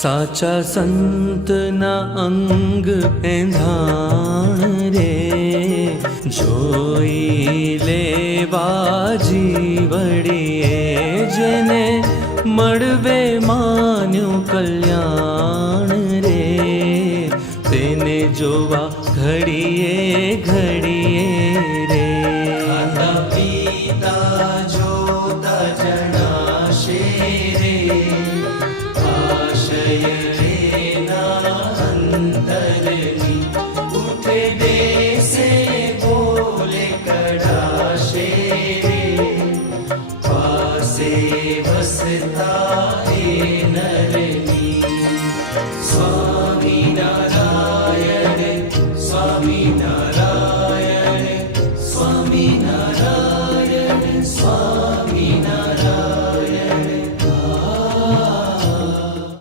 સાચા સંતના અંગ એંધાણ રે જોઈ લેવા જીવડીએ જેને મળવે માન્યું કલ્યાણ રે. તેને જોવા ઘડીએ ઘડીએ રે. પીતા જોતા अंतरली उठे बेसे बोले कड़ा पासे बसता है नरली स्वामी नारायण स्वामी नारायण, स्वामी स्वामी